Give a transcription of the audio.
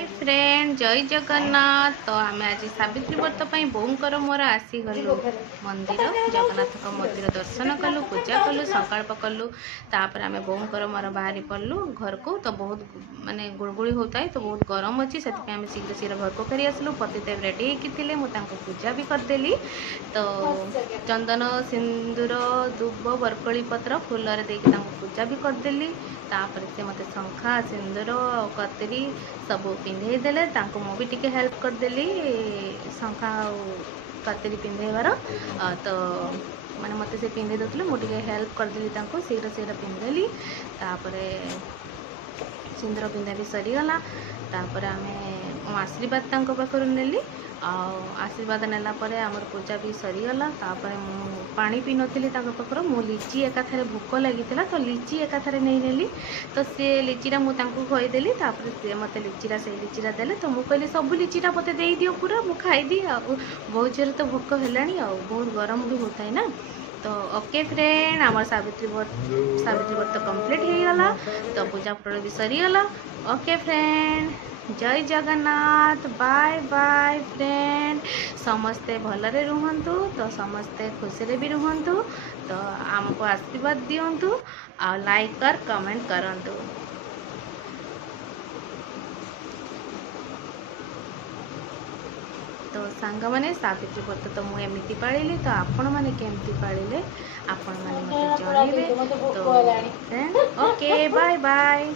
Hi friend जय जगन्नाथ। तो आम आज सावित्री व्रत बोऊंकर मोर आसीगलु मंदिर जगन्नाथ मंदिर दर्शन कलु पूजा कलु संकल्प कलु तापर आम बोऊंकर मोर बाहरी पड़लु घर को। तो बहुत माने गुड़गुड़ी होता है तो बहुत गरम अच्छी से शीघ्र शीघ्र घर को फेरी आसलु। पति देव रेडी होते मुझे पूजा भी करदेली। तो चंदन सिंदूर दुब बरकोली पत्र फूलर देकी पूजा भी करदेली। तापर से मत शंखा सिंदूर कतरी सब पिंधे देले मुझे टिके हेल्प करदेली शंखा कतरी पिंधेबार। तो मैंने मत से पिंधे देते मुझे हेल्प करदेली शीघ्र शीघ्र पिंधेली। तापर सिंदूर पिंधा भी सरीगला। तापर आम आशीर्वाद पाखर नेली आशीर्वाद नेला परे आमर पूजा भी सरीगला। तापर पानी पी नी पाखर मु लिची एकाथरे भोक लगी तो लिची एकाथरे नहीं नेली। तो सी लिचीरा मुझे खुईदेली। तापर सी मत लिचीरा से लिचीरा देले तो मुझे कहली सब लिचीरा मत दे दियो पूरा मु खाईदी बहुत जोर तो भोक है बहुत गरम भी होता है ना। तो ओके फ्रेंड आमर सावित्री व्रत कंप्लीट हो गला। तो पूजा पट भी सरीगला। ओके फ्रेंड जय जगन्नाथ बाय बाय फ्रेंड समस्ते भलरे रुहंतु। तो समस्ते खुशी भी रुहंतु। तो आमको आशीर्वाद दियंतु आ लाइक और कमेंट करंतु। तो सांग मैंने सावित्री व्रत तो मुझे एमती पाली। तो आपण मैंने केमती पाले आपण मैंने मत जनइबे। तो फ्रेंड ओके बाय बाय।